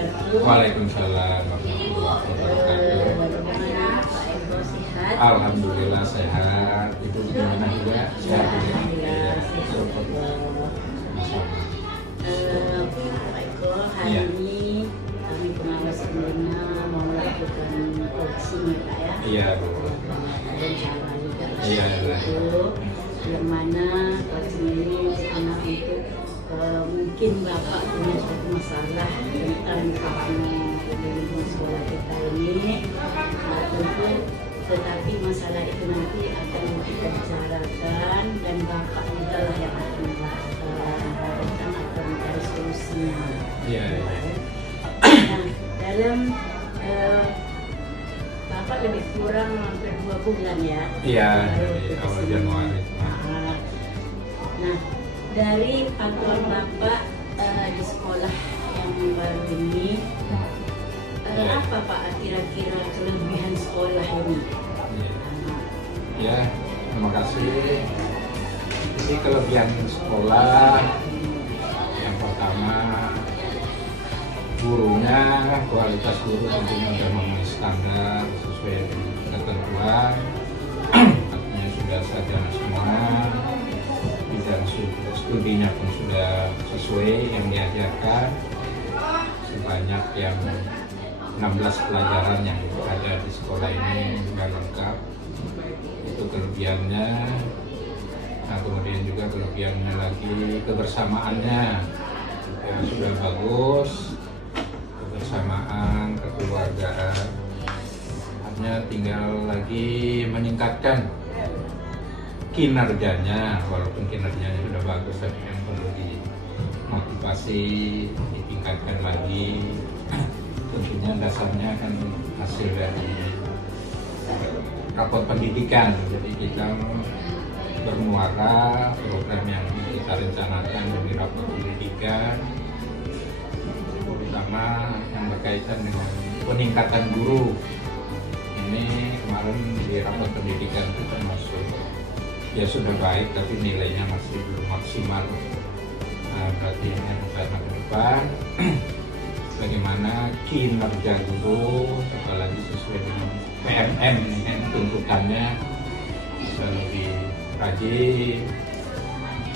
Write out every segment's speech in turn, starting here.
wabarakatuh. Waalaikumsalam warahmatullahi wabarakatuh. Bagaimana Pak Eko, sehat? Alhamdulillah sehat. Ibu gimana juga? Sehat juga? Alhamdulillah sehat juga. Pak Eko, hari ini kami pengawas sebelumnya mau melakukan coaching ya Pak ya? Iya Bu. Rencana juga Iya. itu yang mana coaching ini karena untuk mungkin Bapak punya suatu masalah tentang lingkungan sekolah kita ini, tentu tetapi masalah itu nanti akan kita bicarakan dan Bapak juga lah yang akan melakukan atau mencari solusinya. Iya. Nah, dalam Bapak lebih kurang hampir 2 bulan ya. Iya, dari awal Januari. Nah, dari pantauan Bapak di sekolah yang baru ini, apa Pak kira-kira kelebihan sekolah ini? Ya, terima kasih. Jadi kelebihan sekolah yang pertama, gurunya, kualitas guru tentunya sudah memenuhi standar sesuai dengan ketentuan. Artinya sudah sarjana semua, bidang studinya pun sudah sesuai yang diajarkan. Sebanyak yang 16 pelajaran yang ada di sekolah ini sudah lengkap. Itu kelebihannya. Nah, kemudian juga kelebihannya lagi kebersamaannya ya, sudah bagus, kebersamaan, kekeluargaan. Hanya tinggal lagi meningkatkan kinerjanya, walaupun kinerjanya sudah bagus, tapi yang perlu dimotivasi, ditingkatkan lagi. Tentunya dasarnya kan hasil dari rapor pendidikan. Jadi kita bermuara program yang kita rencanakan dari rapor pendidikan, terutama yang berkaitan dengan peningkatan guru. Ini kemarin di rapor pendidikan itu termasuk ya sudah baik, tapi nilainya masih belum maksimal. Nah, berarti ini rencana ke depan bagaimana kinerja guru, apalagi sesuai dengan PMM ini kan tuntutannya bisa lebih rajin,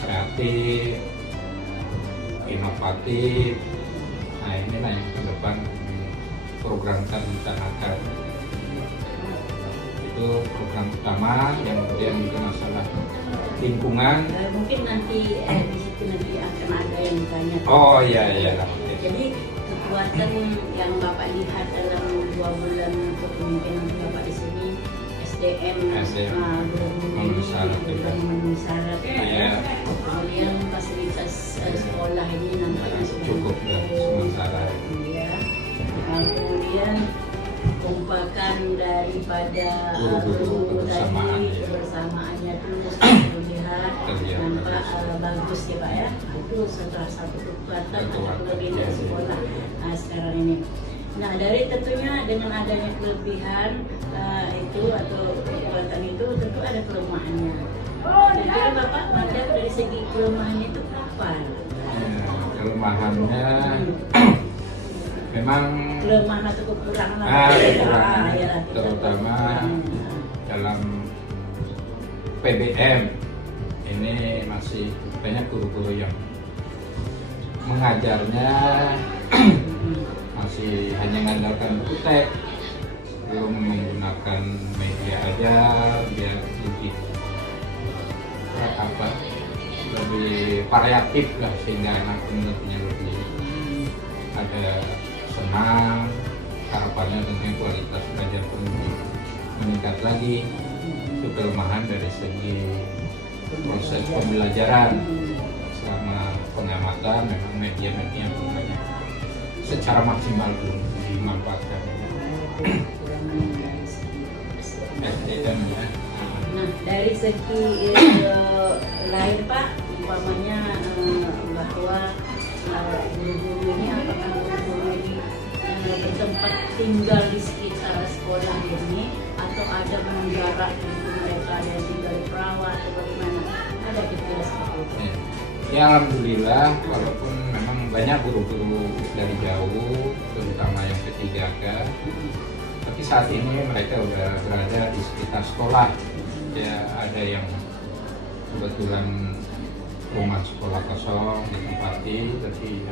kreatif, inovatif. Nah, inilah yang ke depan program kita rencanakan. Itu program utama. Yang kemudian juga masalah lingkungan. Mungkin nanti di situ nanti akan ada yang ditanya. Oh iya. Jadi kekuatan yang Bapak lihat dalam 2 bulan kepemimpinan Bapak di sini, SDM memenuhi syarat, Iya. kemudian fasilitas sekolah ini nampaknya sudah Cukup ya, sementara. Ya. Kemudian kompakan daripada Guru-guru tadi, kebersamaannya itu terlihat nampak bagus ya Pak ya. Itu salah satu kekuatan atau kelebihan sekolah sekarang ini. Nah, dari tentunya dengan adanya kelebihan itu atau kekuatan itu tentu ada kelemahannya. Jadi Bapak melihat dari segi kelemahan itu apa? Kelemahannya memang kelemahan atau kekurangan terutama dalam PBM ini masih banyak guru-guru yang mengajarnya masih hanya mengandalkan buku teks, belum menggunakan media aja, biar lebih variatif lah, sehingga anak tentunya lebih ada senang. Harapannya tentunya kualitas belajar pun meningkat lagi. Itu kelemahan dari segi proses pembelajaran. Selama pengamatan memang media-media banyak secara maksimal belum dimanfaatkan. SDM ya. Nah, dari segi lain Pak, umpamanya bahwa guru-guru ini apakah guru-guru ini bertempat tinggal di sekitar sekolah ini atau ada menjarak mereka ada yang tinggal di perawa atau bagaimana? Ada kira-kira seperti itu? Ya, alhamdulillah, walaupun memang banyak guru-guru dari jauh, terutama yang P3K. Tapi saat ini mereka udah berada di sekitar sekolah. Ya ada yang kebetulan rumah sekolah kosong ditempati, tapi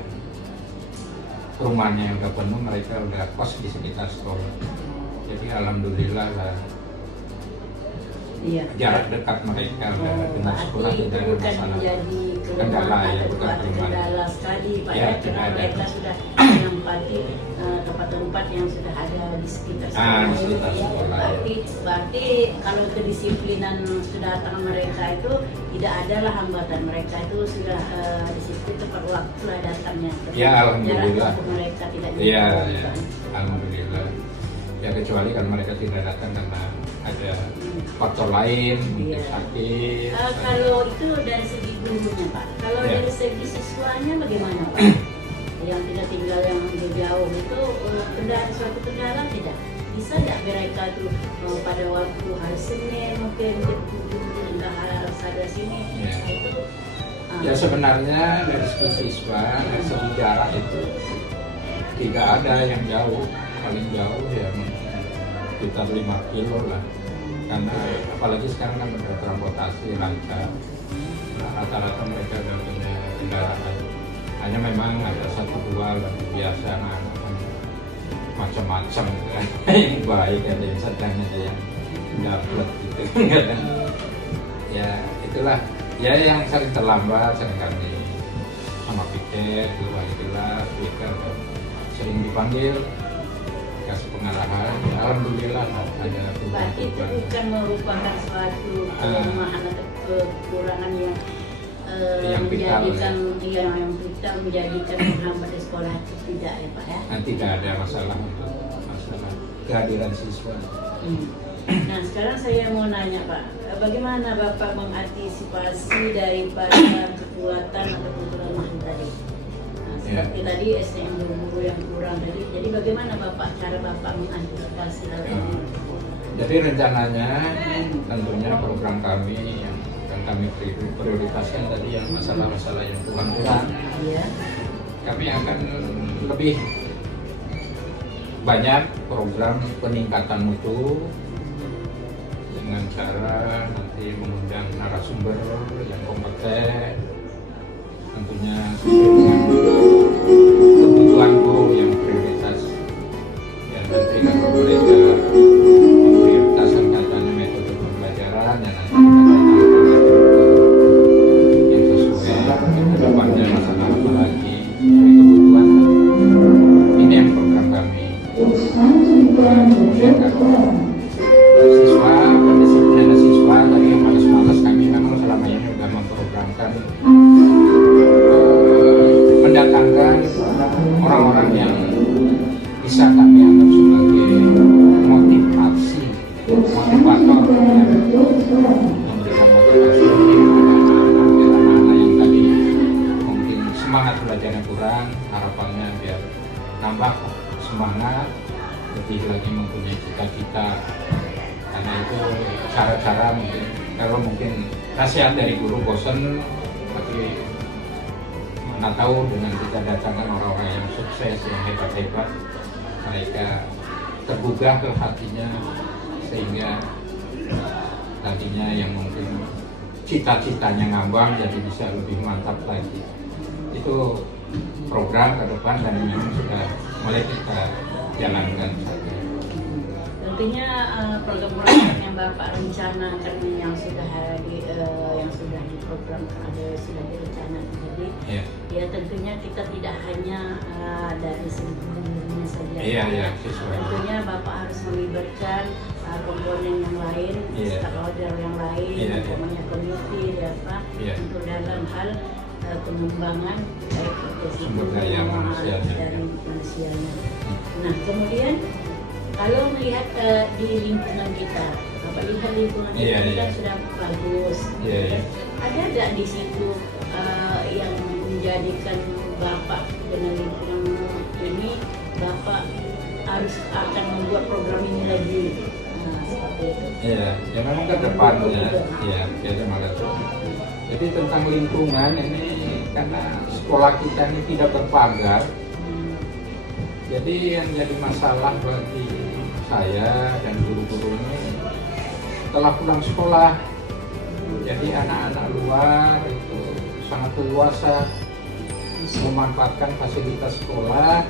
rumahnya udah penuh, mereka udah kos di sekitar sekolah. Jadi alhamdulillah lah. Iya. Jarak dekat mereka dengan sekolah tidak ada bukan masalah. menjadi Kendala ya, bukan kendala sekali Pak Ya, ya, tidak karena ada. mereka sudah menempati tempat-tempat yang sudah ada di sekitar sekolah. Di sekitar Ya, sekolah. berarti kalau kedisiplinan sudah datang mereka itu tidak ada lah hambatan, mereka itu sudah disiplin tepat waktu lah datangnya. Ya, alhamdulillah. Jarak mereka tidak Iya, jauh, ya, kan. alhamdulillah. Ya kecuali kan mereka tidak datang karena ada faktor lain, mungkin Iya. sakit. Kalau itu dari segi gurunya Pak, kalau Ya. dari segi siswanya bagaimana Pak? Yang tidak tinggal yang jauh itu suatu kendala tidak? Bisa tidak mereka tuh pada waktu hari Senin mungkin tidak harus ada sini Ya. itu Ya sebenarnya dari segi siswa, dari segi jarak itu tidak ada yang jauh, paling jauh ya sekitar 5 kilo lah. Karena apalagi sekarang kan ada transportasi lancar, nah, rata-rata mereka udah punya kendaraan. Hanya memang ada satu dua lah biasa macam-macam yang baik, ada yang sedang, ada yang dapet gitu kan. Ya itulah ya yang sering terlambat, sering kami sama piket itulah piket sering dipanggil kasih pengarahan. Alhamdulillah ada berarti itu perubahan. bukan merupakan suatu kelemahan atau kekurangan yang vital, menjadikan yang vital menjadikan menghambat di sekolah itu tidak ya Pak ya. Tidak ada masalah untuk masalah kehadiran siswa. Nah sekarang saya mau nanya Pak, bagaimana Bapak mengantisipasi daripada kekuatan atau kelemahan tadi? Nah, seperti tadi SDM guru yang kurang tadi, jadi bagaimana cara Bapak mengantisipasi hal ini? Jadi rencananya tentunya program kami yang akan kami prioritaskan tadi yang masalah-masalah yang kurang-kurang. Iya. Kami akan lebih banyak program peningkatan mutu dengan cara nanti mengundang narasumber yang kompeten, tentunya sesuai dengan kebutuhan guru yang prioritas. Ya nanti kalau mereka memprioritaskan katanya metode pembelajaran, ya nanti kita yang sesuai ke depannya masalah apa lagi sesuai kebutuhan. Ini yang program kami. Kemudian siswa, pendisiplinan siswa tadi malas-malas kami memang selama ini sudah memprogramkan mendatangkan orang-orang yang bisa kami anggap sebagai motivasi, motivator, memberikan motivasi anak-anak yang tadi mungkin semangat belajarnya kurang, harapannya biar nambah semangat, lebih lagi mempunyai cita-cita. Karena itu cara-cara mungkin kalau mungkin nasihat dari guru bosan, tapi mana tahu dengan kita datangkan orang-orang yang sukses, yang hebat-hebat, mereka tergugah ke hatinya sehingga nantinya yang mungkin cita-citanya ngambang jadi bisa lebih mantap lagi. Itu program ke depan dan memang sudah mulai kita jalankan saat ini. Tentunya program-program yang Bapak rencanakan yang sudah diprogramkan sudah direncanakan tadi, ya tentunya kita tidak hanya dari segi gurunya saja. Iya, siswa. Tentunya Bapak harus melibatkan komponen yang lain, stakeholder yang lain, umpamanya komite, untuk dalam hal pengembangan baik sumber daya dari manusianya. Nah kemudian kalau melihat di lingkungan kita, Bapak lihat lingkungan kita sudah bagus. Ada nggak di situ yang menjadikan Bapak dengan lingkungan ini, Bapak harus akan membuat program ini lagi? Nah seperti itu. Ya memang ke depannya, ya terima kasih. Jadi tentang lingkungan ini karena sekolah kita ini tidak berpagar. Jadi yang jadi masalah bagi saya dan guru-guru ini setelah pulang sekolah, jadi anak-anak luar itu sangat leluasa memanfaatkan fasilitas sekolah.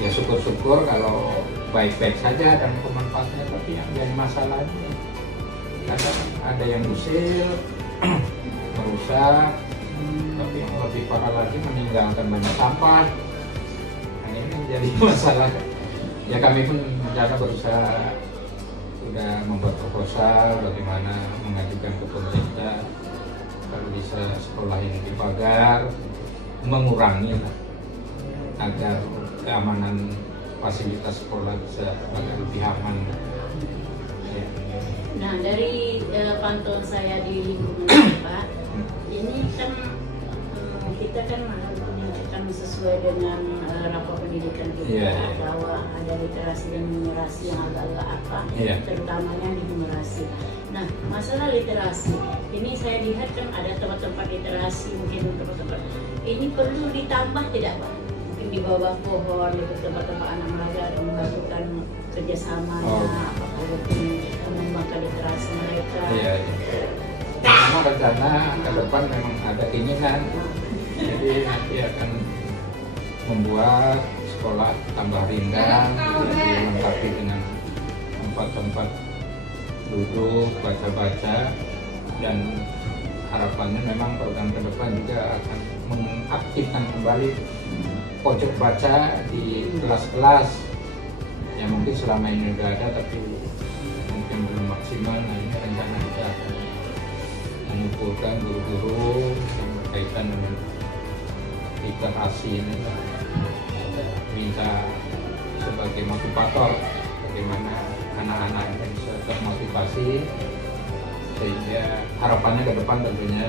Ya syukur-syukur kalau baik-baik saja dan pemanfaatnya, tapi yang jadi masalah ini kadang ada yang usil, merusak, tapi yang lebih parah lagi meninggalkan banyak sampah. Nah, ini menjadi masalah. Ya kami pun rencana berusaha sudah membuat proposal bagaimana mengajukan ke pemerintah kalau bisa sekolah ini dipagar, mengurangi agar keamanan fasilitas sekolah bisa agak lebih aman. Ya. Nah, dari pantauan saya di lingkungan Pak, ini kan kita kan menunjukkan sesuai dengan rapor pendidikan kita bahwa ada literasi dan numerasi yang agak-agak apa, terutamanya di numerasi. Nah, masalah literasi ini saya lihat kan ada tempat-tempat literasi, mungkin tempat-tempat ini perlu ditambah tidak Pak? Mungkin di bawah pohon, di tempat-tempat anak belajar atau melakukan kerjasamanya, apakah itu mengembangkan literasi mereka. Memang rencana ke depan memang ada keinginan, jadi nanti akan membuat sekolah tambah rindang, dilengkapi dengan tempat-tempat duduk, baca-baca, dan harapannya memang program ke depan juga akan mengaktifkan kembali pojok baca di kelas-kelas yang mungkin selama ini sudah ada tapi mungkin belum maksimal. Nah, ini rencana kita akan mengumpulkan guru-guru yang berkaitan dengan literasi ini, minta sebagai motivator bagaimana anak-anak ini bisa termotivasi, sehingga harapannya ke depan tentunya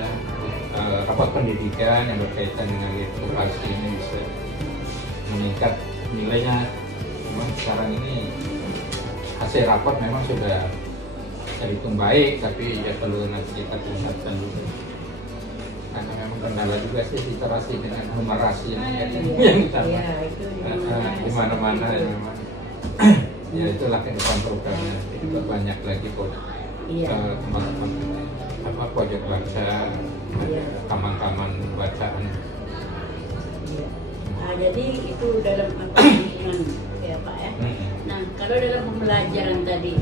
rapat pendidikan yang berkaitan dengan literasi ini bisa meningkat nilainya. Memang sekarang ini hasil rapat memang sudah terhitung baik, tapi ya perlu nanti kita tingkatkan dulu. Karena memang kendala juga sih literasi dengan numerasi ini yang utama. Di mana-mana ya memang. Ya itulah ke depan programnya. Kita banyak lagi teman-teman pojok baca, taman-taman bacaan. Nah, jadi itu dalam lingkungan ya Pak ya. Nah, kalau dalam pembelajaran tadi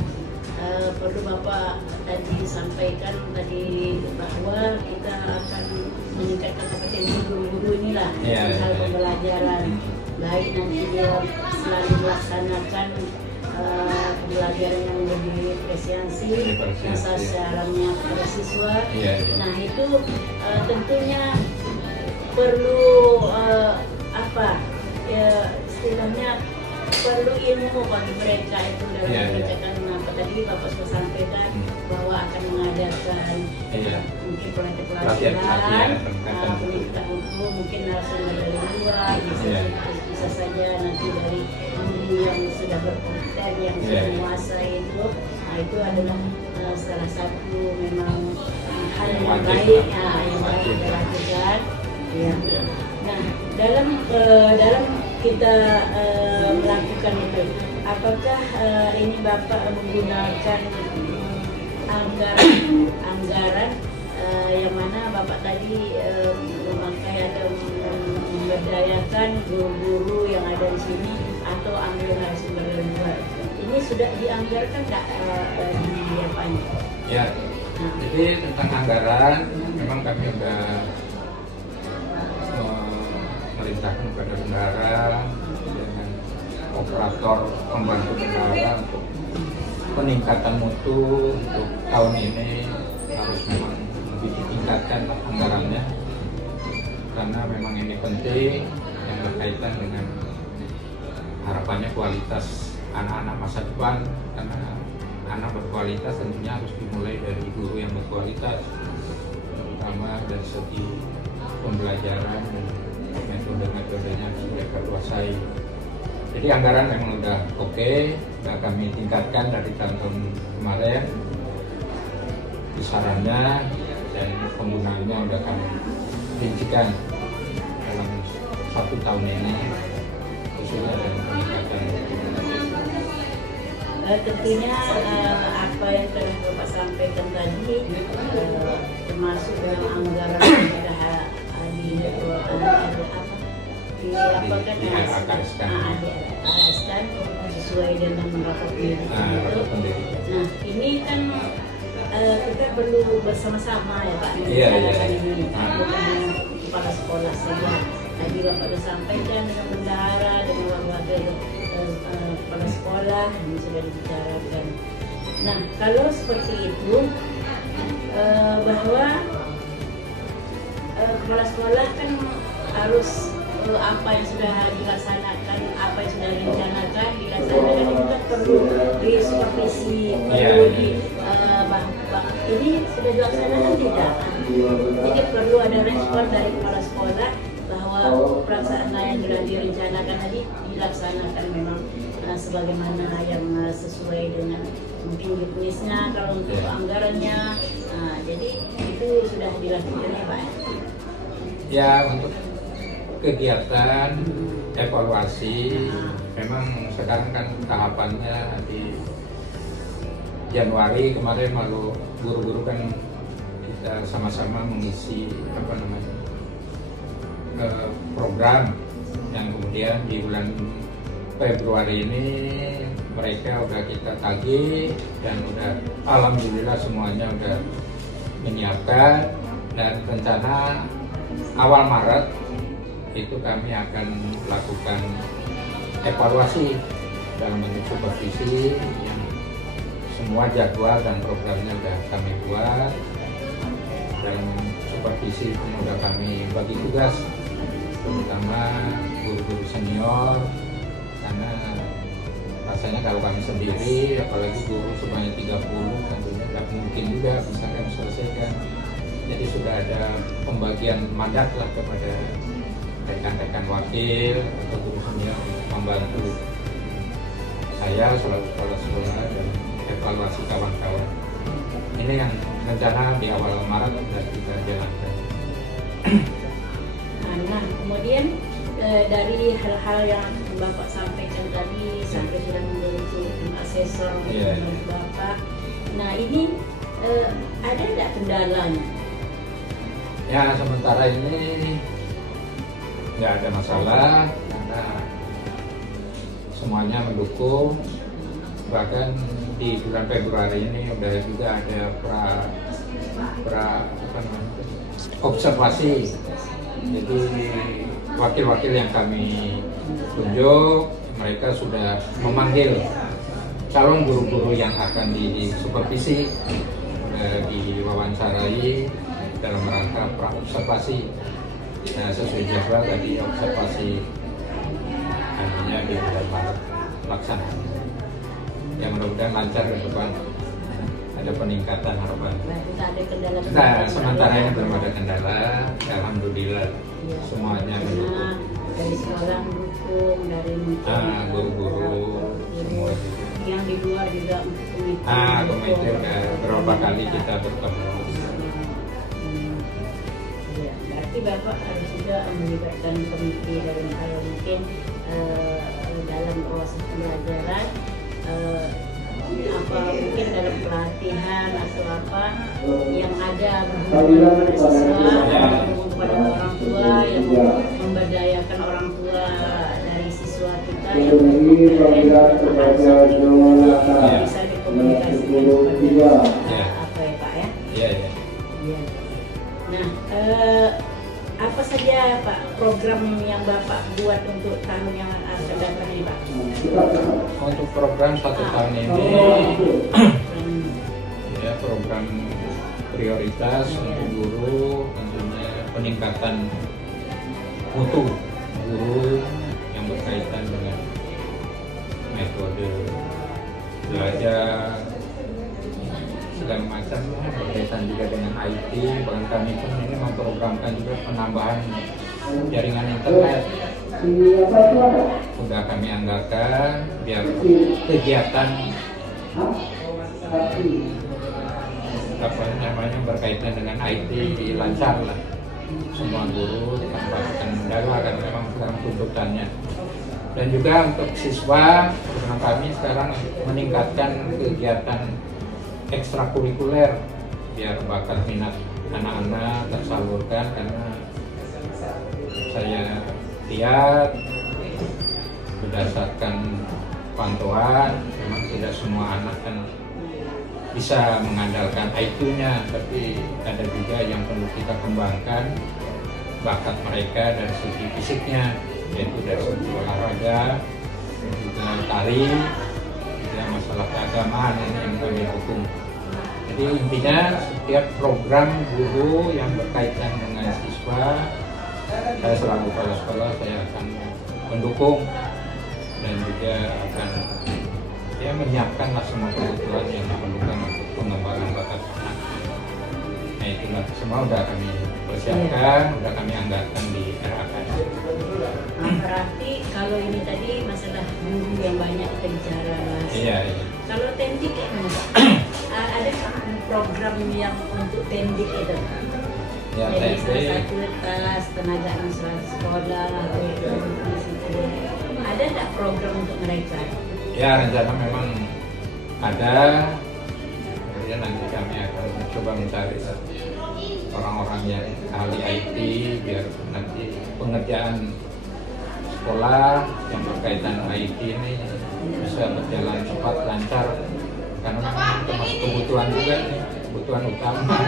perlu Bapak tadi sampaikan tadi bahwa kita akan meningkatkan kompetensi guru-guru inilah hal pembelajaran. Baik nanti dia selalu melaksanakan pembelajaran yang lebih efisiensi, sasarannya kepada siswa. Nah itu tentunya perlu istilahnya perlu ilmu bagi mereka itu dalam mengerjakan apa tadi Bapak sudah sampaikan bahwa akan mengadakan mungkin pelatihan pendidikan untuk mungkin narasumber dari luar, bisa saja nanti dari guru yang sudah berkompeten yang sudah menguasai itu. Nah itu adalah salah satu memang hal yang baik yang baik dilakukan. Nah dalam kita melakukan itu, apakah ini Bapak menggunakan anggaran yang mana Bapak tadi memakai atau memberdayakan guru-guru yang ada di sini atau ambil narasumber dari luar? Ini sudah dianggarkan nggak di apanya? Ya, jadi tentang anggaran memang kami sudah merintahkan kepada bendahara dengan operator pembantu bendahara untuk peningkatan mutu untuk tahun ini harus memang lebih ditingkatkan anggarannya, karena memang ini penting yang berkaitan dengan harapannya kualitas anak-anak masa depan. Karena anak berkualitas tentunya harus dimulai dari guru yang berkualitas, terutama dari segi pembelajaran dan metode-metodenya sudah kuasai. Jadi anggaran memang udah oke, sudah kami tingkatkan dari tahun kemarin besarannya, dan penggunaannya udah kami rincikan dalam 1 tahun ini khususnya dalam peningkatan. Tentunya apa yang telah Bapak sampaikan tadi termasuk dalam anggaran yang sudah diataskan sesuai dengan rapat pendidikan. Nah ini kan kita perlu bersama-sama ya Pak menjalankan ini, bukan kepala sekolah saja. Tadi Bapak sudah sampaikan dengan bendahara, dengan wakil kepala sekolah ini sudah dibicarakan. Nah kalau seperti itu bahwa kepala sekolah kan harus apa yang sudah dilaksanakan, apa yang sudah direncanakan dilaksanakan itu kan perlu disupervisi, perlu ini sudah dilaksanakan tidak? Jadi perlu ada respon dari kepala sekolah bahwa pelaksanaan yang sudah direncanakan tadi dilaksanakan memang sebagaimana yang sesuai dengan mungkin jenisnya, kalau untuk anggarannya. Jadi itu sudah dilakukan ya Pak? Ya, untuk kegiatan evaluasi memang sekarang kan tahapannya di Januari kemarin, lalu guru-guru kan kita sama-sama mengisi program yang kemudian di bulan Februari ini mereka udah kita tagih dan udah alhamdulillah semuanya udah menyiapkan, dan rencana awal Maret itu kami akan melakukan evaluasi dalam bentuk supervisi yang semua jadwal dan programnya sudah kami buat. Dalam supervisi pun sudah kami bagi tugas, terutama guru-guru senior, karena rasanya kalau kami sendiri, apalagi guru sebanyak 30, tentunya tidak mungkin juga bisa kami selesaikan. Jadi sudah ada pembagian mandat lah kepada rekan-rekan wakil atau guru senior untuk membantu saya selaku kepala sekolah dan evaluasi kawan-kawan. Ini yang rencana di awal Maret sudah kita jalankan. Nah, kemudian dari hal-hal yang Bapak sampaikan tadi, sampai sudah memiliki asesor Bapak. Nah, ini ada nggak kendalanya? Ya, sementara ini nggak ada masalah karena semuanya mendukung. Bahkan di bulan Februari ini udah juga ada observasi. Jadi wakil-wakil yang kami tunjuk, mereka sudah memanggil calon guru-guru yang akan disupervisi, diwawancarai dalam rangka pra-observasi. Nah, sesuai jadwal tadi observasi hanya di bulan Maret pelaksanaan. Yang mudah-mudahan lancar ke depan, ada peningkatan harapan. Nah, sementara ini belum ada kendala, alhamdulillah semuanya mendukung. Dari sekolah mendukung, dari guru-guru semua. Yang di luar juga komite udah berapa kali kita bertemu. Berarti Bapak harus juga melibatkan komite dalam hal mungkin dalam proses pembelajaran, mungkin dalam pelatihan atau apa yang ada hubungan pada siswa, kepada orang tua, yang memberdayakan orang tua dari siswa kita yang bisa dikomunikasikan kepada apa ya Pak ya? Iya. Nah, apa saja Pak program yang Bapak buat untuk tahun yang akan datang ini Pak? Untuk program 1 tahun ini ya, program prioritas untuk guru tentunya peningkatan mutu guru yang berkaitan dengan metode belajar segala macam, berkaitan juga dengan IT. Bahkan kami pun ini memprogramkan juga penambahan jaringan internet. Sudah kami anggarkan biar kegiatan berkaitan dengan IT lancar lah. semua guru ditambahkan mendalam karena memang sekarang tuntutannya. Dan juga untuk siswa, program kami sekarang meningkatkan kegiatan ekstrakurikuler biar bakat minat anak-anak tersalurkan, karena saya lihat berdasarkan pantauan memang tidak semua anak kan bisa mengandalkan IQ-nya, tapi ada juga yang perlu kita kembangkan bakat mereka dari segi fisiknya, yaitu dari segi olahraga, juga tari, juga masalah keagamaan ini yang kami dukung. Jadi intinya setiap program guru yang berkaitan dengan siswa, saya selaku kepala sekolah saya akan mendukung dan juga akan menyiapkanlah semua kebutuhan yang diperlukan untuk pengembangan bakat anak. Nah itulah semua sudah kami persiapkan, sudah kami anggarkan di RAK. Berarti kalau ini tadi masalah guru yang banyak kita bicara. Iya. Kalau tendik ada program yang untuk tendik itu? Ya, jadi salah satu tas tenaga nasional sekolah ada tak program untuk mereka? Ya, rencana memang ada. Kemudian nanti kami akan coba mencari orang-orang yang ahli IT biar nanti pengerjaan sekolah yang berkaitan IT ini bisa berjalan cepat, lancar, karena memang termasuk kebutuhan juga nih, kebutuhan utama.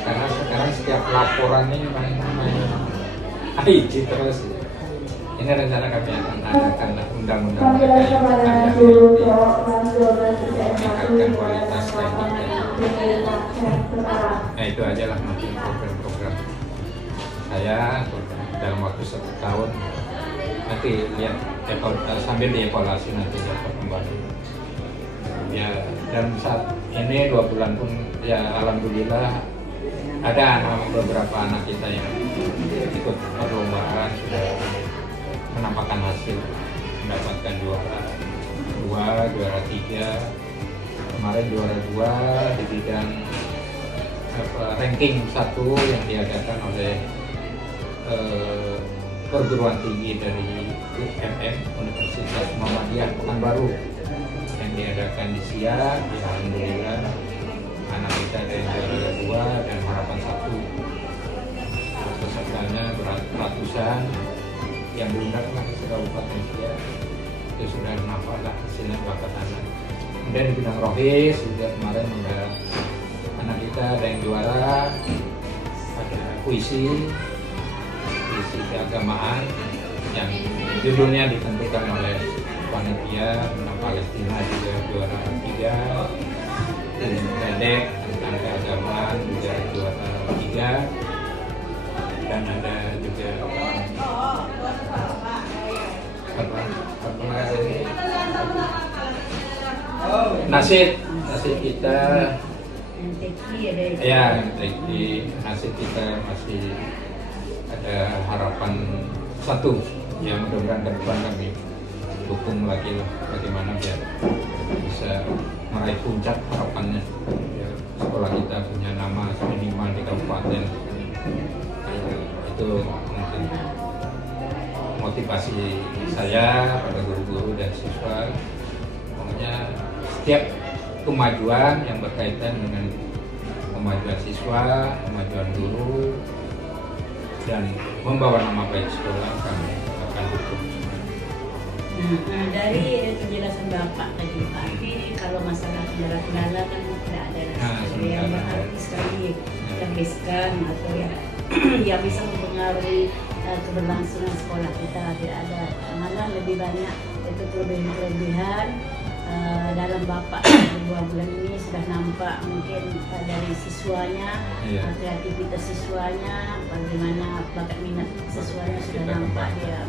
Karena sekarang setiap laporan ini main IT terus. Ini rencana kami akan adakan undang-undang mereka yang ada meningkatkan kualitas tekniknya. Nah itu aja lah mungkin program-program saya dalam waktu 1 tahun. Nanti lihat sambil dievaluasi nanti lihat perkembangan. Ya dan saat ini 2 bulan pun ya alhamdulillah ada beberapa anak kita yang ikut perlombaan sudah menampakkan hasil, mendapatkan juara 2, juara 3, kemarin juara 2 di bidang ranking 1 yang diadakan oleh perguruan tinggi dari UMM Universitas Muhammadiyah Pekanbaru yang diadakan di Siak. Alhamdulillah anak kita ada yang juara 2 dan harapan 1. Pesertanya ratusan, yang belum datang ke Kabupaten Siak itu sudah nampak lah hasilnya bakat anak. Kemudian di bidang rohis juga kemarin ada anak kita ada yang juara, ada puisi keagamaan yang judulnya ditentukan oleh panitia tentang Palestina, juga juara 3, pendek tentang keagamaan juga juara 3, dan ada juga nasib kita ya nasib kita masih ada harapan 1 yang mudah-mudahan ke depan kami dukung lagi lah bagaimana biar bisa meraih puncak harapannya ya, sekolah kita punya nama minimal di kabupaten. Itu mungkin motivasi saya pada guru-guru dan siswa. Pokoknya setiap kemajuan yang berkaitan dengan kemajuan siswa, kemajuan guru, dan membawa nama baik sekolah kami akan dukung. Nah, dari penjelasan Bapak tadi Pak, ini kalau masalah kendala-kendala kan tidak ada yang berarti sekali dihabiskan atau yang bisa mempengaruhi keberlangsungan sekolah kita tidak ada, malah lebih banyak itu kelebihan. Dalam Bapak 2 bulan ini sudah nampak mungkin dari siswanya, kreativitas siswanya, bagaimana bakat minat siswanya sudah nampak dia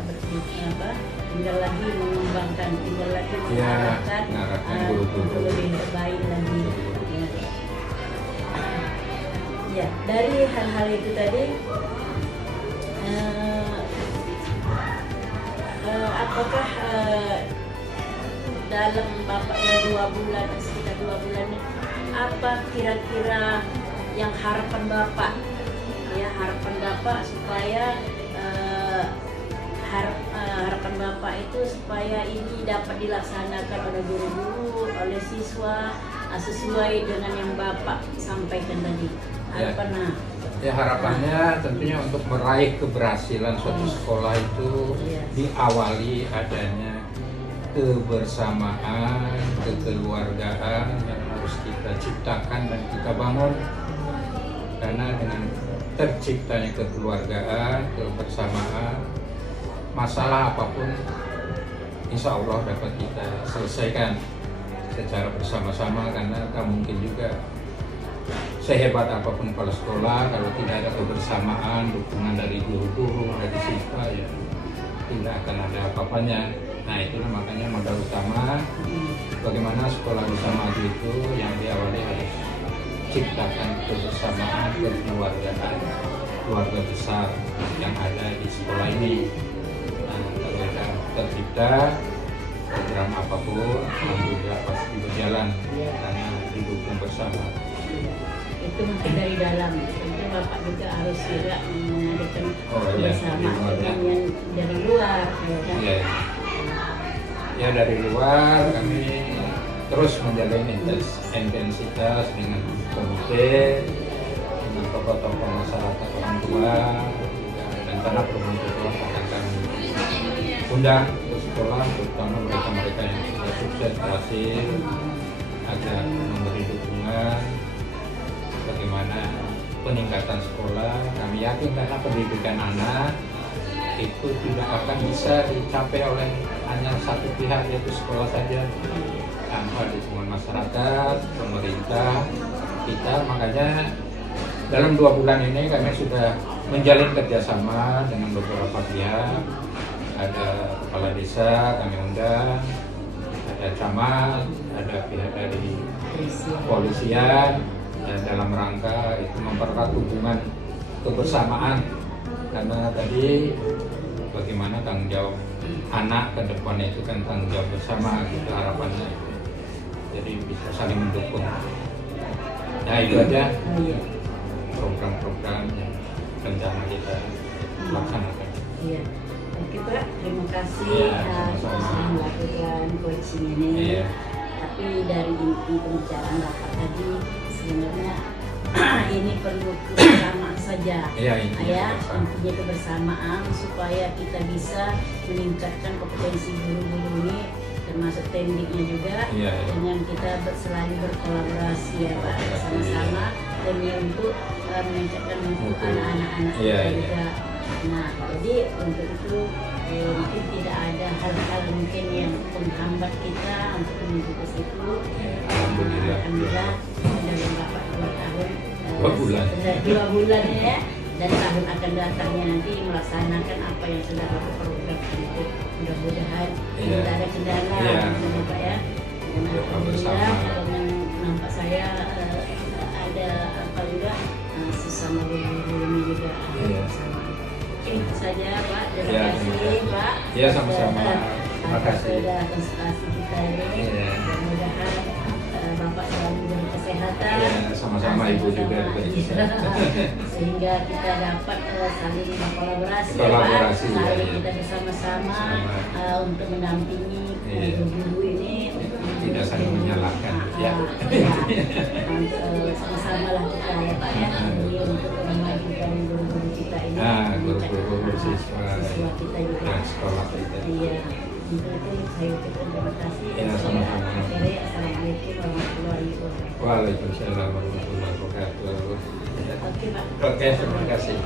tinggal lagi mengembangkan, tinggal lagi mengarahkan untuk lebih baik lagi. Ya, dari hal-hal itu tadi, apakah dalam Bapak yang 2 bulan, sekitar 2 bulan ini, apa kira-kira yang harapan Bapak, ya harapan Bapak supaya harapan Bapak itu supaya ini dapat dilaksanakan oleh guru-guru, oleh siswa sesuai dengan yang Bapak sampaikan tadi. Harapan harapannya tentunya untuk meraih keberhasilan suatu sekolah itu diawali adanya kebersamaan, kekeluargaan yang harus kita ciptakan dan kita bangun. Karena dengan terciptanya kekeluargaan, kebersamaan, masalah apapun insya Allah dapat kita selesaikan secara bersama-sama, karena tak mungkin juga sehebat apapun kepala sekolah kalau tidak ada kebersamaan, dukungan dari guru-guru, dari siswa, ya tidak akan ada apa-apanya. Nah, itulah makanya modal utama bagaimana sekolah bisa maju itu yang diawali harus ciptakan kebersamaan, kekeluargaan, keluarga besar yang ada di sekolah ini. Nah, kalau sudah tercipta, program apapun juga pasti berjalan karena didukung bersama. Itu mungkin dari dalam, tentu Bapak juga harus juga mengadakan kebersamaan dengan yang dari luar, ya kan? Ya, dari luar kami terus menjalin intensitas dengan komite, dengan tokoh-tokoh masyarakat, orang tua, dan tanah perempuan akan kami undang ke sekolah, terutama mereka-mereka yang sudah sukses berhasil, agar memberi dukungan bagaimana peningkatan sekolah. Kami yakin karena pendidikan anak itu tidak akan bisa dicapai oleh hanya satu pihak, yaitu sekolah saja, tanpa dukungan masyarakat, pemerintah, kita. Makanya dalam 2 bulan ini kami sudah menjalin kerjasama dengan beberapa pihak. Ada kepala desa kami undang, ada camat, ada pihak dari kepolisian, dan dalam rangka itu mempererat hubungan kebersamaan, karena tadi bagaimana tanggung jawab anak ke depan itu kan tanggung jawab bersama, gitu harapannya. Jadi bisa saling mendukung. Nah, itu aja program-program yang rencana kita laksanakan. Iya. Oke Pak, terima kasih sudah melakukan coaching ini. Tapi dari inti pembicaraan Bapak tadi sebenarnya ini perlu kebersamaan saja, intinya kebersamaan supaya kita bisa meningkatkan kompetensi guru-guru ini, termasuk tekniknya juga, dengan kita selalu berkolaborasi ya Pak, bersama-sama demi untuk meningkatkan anak-anak kita juga. Nah, jadi untuk itu mungkin tidak ada hal-hal mungkin yang menghambat kita untuk menuju ke situ. Alhamdulillah dalam Bapak 2 bulan ya, dan tahun akan datangnya nanti melaksanakan apa yang sudah Bapak programkan itu. Mudah-mudahan tidak ada kendala Bapak ya. Dan alhamdulillah dengan nampak saya ada apa juga sesama guru-guru ini juga bersama. Itu saja Pak, terima kasih Pak. Ya, sama-sama. Terima kasih. Sudah konsultasi kita ini. Mudah-mudahan Bapak selalu diberi kesehatan. Sama-sama Ibu juga. Sehingga kita dapat saling berkolaborasi. Saling kita bersama-sama untuk mendampingi guru-guru ini. Tidak saling menyalahkan. Sama-sama lah kita ya Pak ya. Untuk memajukan guru-guru kita ini. Guru-guru siswa kita juga. Sekolah kita. Iya. Untuk itu saya ucapkan terima kasih. Sama-sama. Assalamualaikum warahmatullahi wabarakatuh. Waalaikumsalam warahmatullahi wabarakatuh. Oke Pak. Oke, terima kasih.